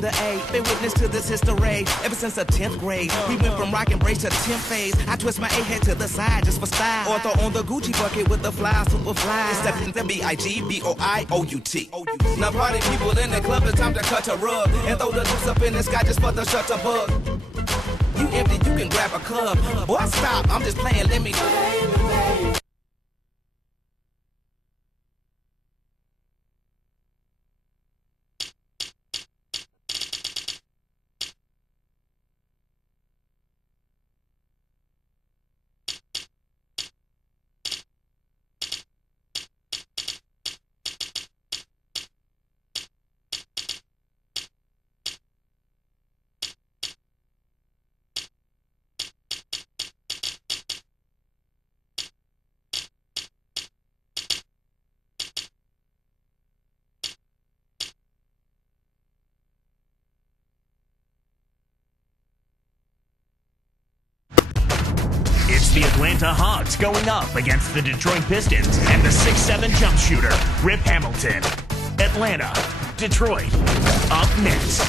the A. Been witness to this history ever since the 10th grade. We went from rock and brace to 10th phase. I twist my A head to the side just for style. Or throw on the Gucci bucket with the fly, super fly. Step into B-I-G-B-O-I-O-U-T. Now party people in the club, it's time to cut a rug. And throw the loose up in the sky just for the shutter bug. You empty, you can grab a club. Boy, stop, I'm just playing, let me... It's the Atlanta Hawks going up against the Detroit Pistons and the 6'7" jump shooter, Rip Hamilton. Atlanta, Detroit, up next.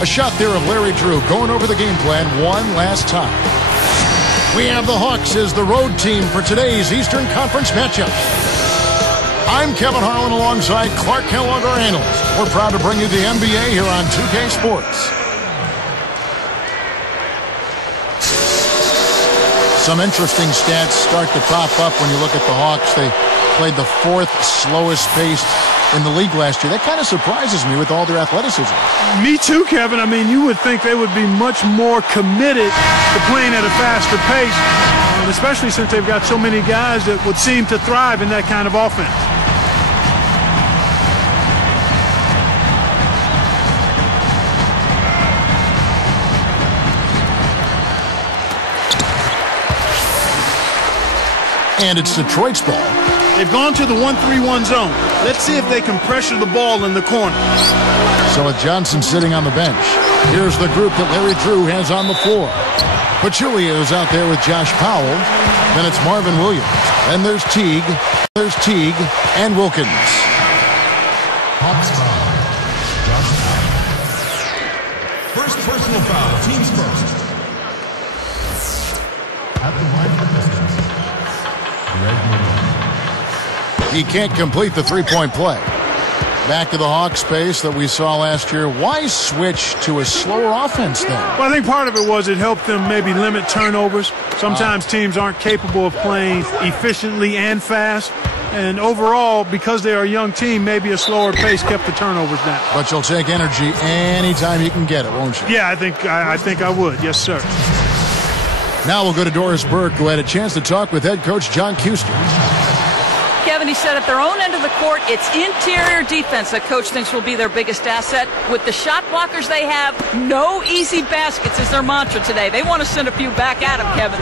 A shot there of Larry Drew going over the game plan one last time. We have the Hawks as the road team for today's Eastern Conference matchup. I'm Kevin Harlan alongside Clark Kellogg, our analyst. We're proud to bring you the NBA here on 2K Sports. Some interesting stats start to pop up when you look at the Hawks. They played the 4th slowest pace in the league last year. That kind of surprises me with all their athleticism. Me too, Kevin. I mean, you would think they would be much more committed to playing at a faster pace, especially since they've got so many guys that would seem to thrive in that kind of offense. And it's Detroit's ball. They've gone to the 1-3-1 zone. Let's see if they can pressure the ball in the corner. So with Johnson sitting on the bench, here's the group that Larry Drew has on the floor. Pachulia is out there with Josh Powell. Then it's Marvin Williams. Then there's Teague. There's Teague and Wilkins. Hawks foul. Josh Powell. First personal foul. Teams first. At the line for Pistons. Greg Monroe. He can't complete the three-point play. Back to the Hawks pace that we saw last year. Why switch to a slower offense then? Well, I think part of it was it helped them maybe limit turnovers. Sometimes teams aren't capable of playing efficiently and fast. And overall, because they are a young team, maybe a slower pace kept the turnovers down. But you'll take energy anytime you can get it, won't you? Yeah, I think I would. Yes, sir. Now we'll go to Doris Burke, who had a chance to talk with head coach John Kuster. Kevin, he said at their own end of the court, it's interior defense that coach thinks will be their biggest asset. With the shot blockers they have, no easy baskets is their mantra today. They want to send a few back at them, Kevin.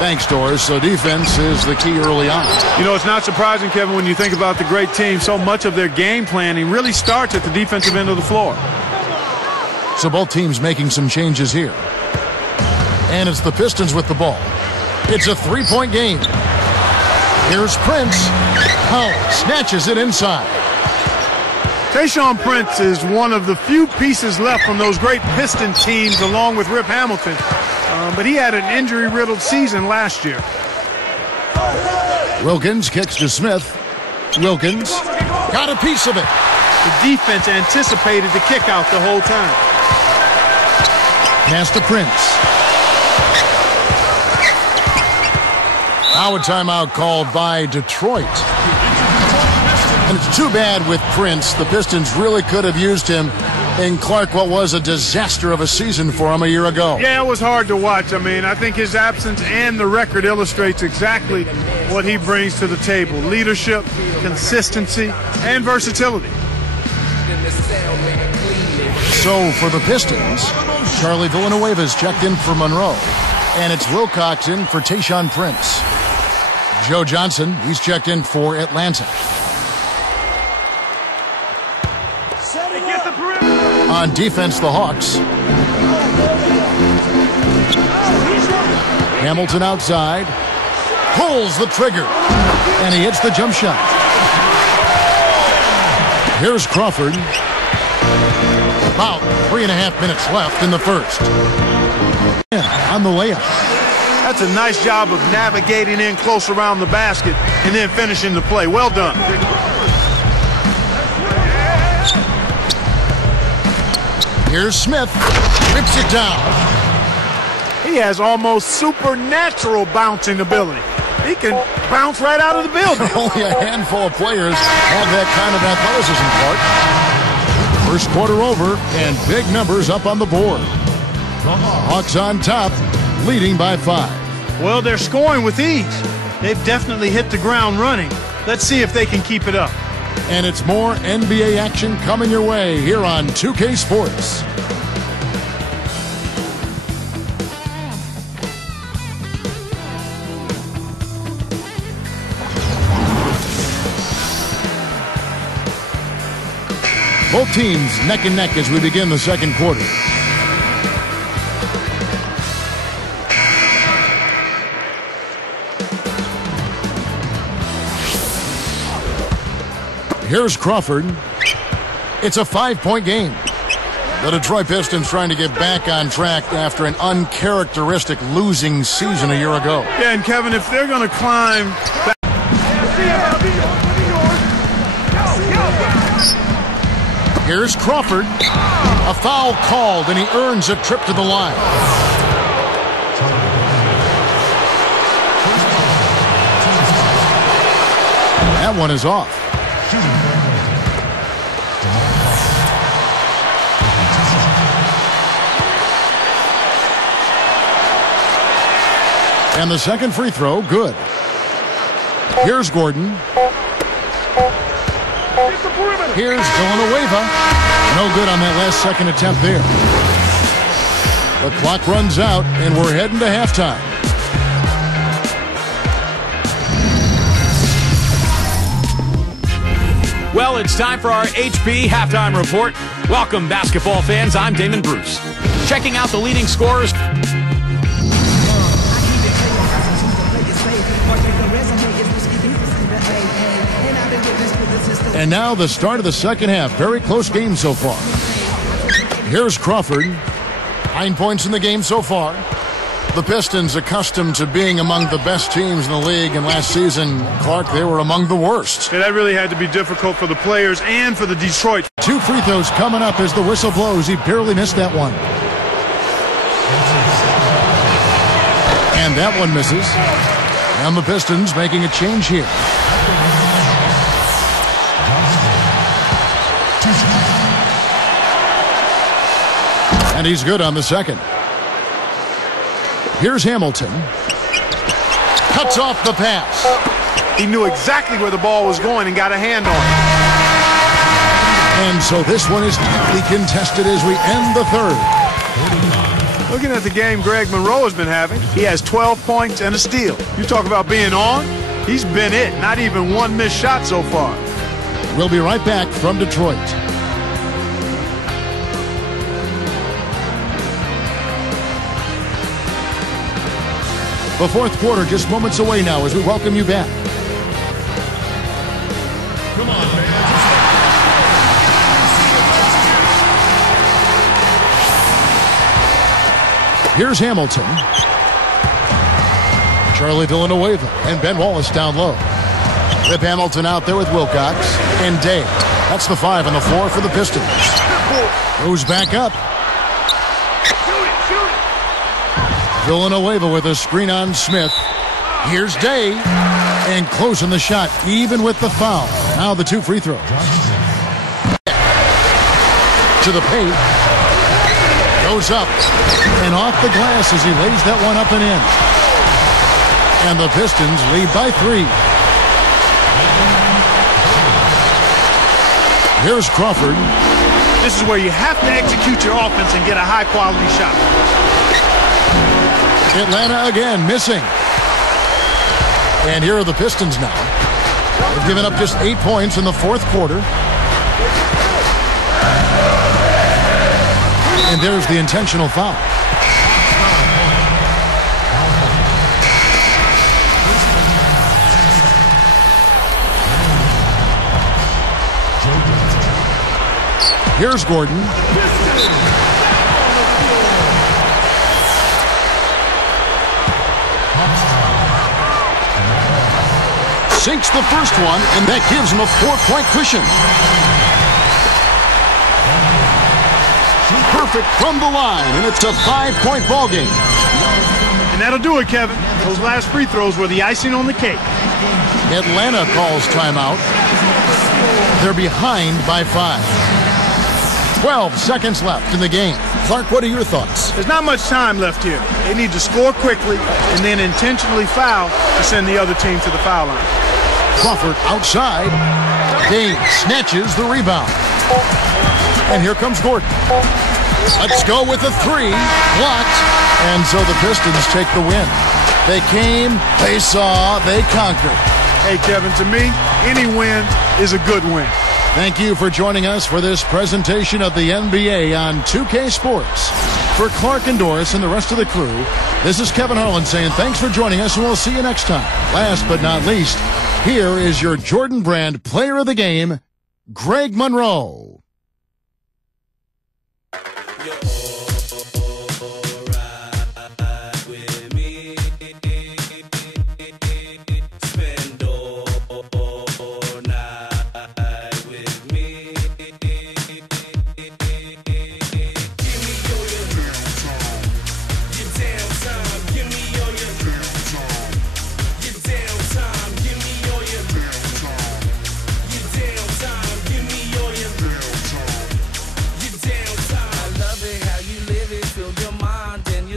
Thanks, Doris. So defense is the key early on. You know, it's not surprising, Kevin, when you think about the great team. So much of their game planning really starts at the defensive end of the floor. So both teams making some changes here. And it's the Pistons with the ball. It's a three-point game. Here's Prince. Powell snatches it inside. Tayshaun Prince is one of the few pieces left from those great Piston teams along with Rip Hamilton. But he had an injury-riddled season last year. Wilkins kicks to Smith. Wilkins got a piece of it. The defense anticipated the kick out the whole time. Pass to Prince. Now a timeout called by Detroit. And it's too bad with Prince. The Pistons really could have used him in Clark, what was a disaster of a season for him a year ago. Yeah, it was hard to watch. I mean, I think his absence and the record illustrates exactly what he brings to the table. Leadership, consistency, and versatility. So for the Pistons, Charlie Villanueva's checked in for Monroe. And it's Wilcox in for Tayshaun Prince. Joe Johnson, he's checked in for Atlanta. On defense, the Hawks. Hamilton outside. Pulls the trigger. And he hits the jump shot. Here's Crawford. About 3.5 minutes left in the first. On the layup. That's a nice job of navigating in close around the basket and then finishing the play. Well done. Here's Smith. Rips it down. He has almost supernatural bouncing ability. He can bounce right out of the building. Only a handful of players have that kind of athleticism, Clark. First quarter over, and big numbers up on the board. Hawks on top, leading by 5. Well, they're scoring with ease. They've definitely hit the ground running. Let's see if they can keep it up. And it's more NBA action coming your way here on 2K Sports. Both teams neck and neck as we begin the second quarter. Here's Crawford. It's a 5-point game. The Detroit Pistons trying to get back on track after an uncharacteristic losing season a year ago. Yeah, and Kevin, if they're going to climb back. Here's Crawford. A foul called, and he earns a trip to the line. That one is off. And the second free throw, good. Here's Gordon. Here's Villanueva. No good on that last second attempt there. The clock runs out, and we're heading to halftime. Well, it's time for our HB Halftime Report. Welcome, basketball fans. I'm Damon Bruce. Checking out the leading scorers. And now the start of the second half. Very close game so far. Here's Crawford. 9 points in the game so far. The Pistons, accustomed to being among the best teams in the league, and last season, Clark, they were among the worst. Yeah, that really had to be difficult for the players and for the Detroit. 2 free throws coming up as the whistle blows. He barely missed that one. And that one misses. And the Pistons making a change here. And he's good on the second. Here's Hamilton. Cuts off the pass. He knew exactly where the ball was going and got a hand on it. And so this one is hotly contested as we end the third. Looking at the game Greg Monroe has been having, he has 12 points and a steal. You talk about being on, he's been it. Not even one missed shot so far. We'll be right back from Detroit. The fourth quarter just moments away now as we welcome you back. Come on, man. Here's Hamilton. Charlie Villanueva and Ben Wallace down low. Rip Hamilton out there with Wilcox and Day. That's the 5 on the floor for the Pistons. Goes back up. Villanueva with a screen on Smith. Here's Day. And closing the shot, even with the foul. Now the 2 free throws. To the paint. Goes up. And off the glass as he lays that one up and in. And the Pistons lead by 3. Here's Crawford. This is where you have to execute your offense and get a high-quality shot. Atlanta again missing. And here are the Pistons now. They've given up just 8 points in the fourth quarter. And there's the intentional foul. Here's Gordon. Sinks the first one, and that gives him a 4-point cushion. Perfect from the line, and it's a 5-point ball game. And that'll do it, Kevin. Those last free throws were the icing on the cake. Atlanta calls timeout. They're behind by 5. 12 seconds left in the game. Clark, what are your thoughts? There's not much time left here. They need to score quickly and then intentionally foul to send the other team to the foul line. Crawford outside. Dave snatches the rebound. And here comes Gordon. Let's go with a 3. Blocked. And so the Pistons take the win. They came, they saw, they conquered. Hey, Kevin, to me, any win is a good win. Thank you for joining us for this presentation of the NBA on 2K Sports. For Clark and Doris and the rest of the crew, this is Kevin Harlan saying thanks for joining us, and we'll see you next time. Last but not least, here is your Jordan Brand Player of the Game, Greg Monroe.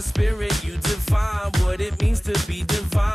Spirit, you define what it means to be divine.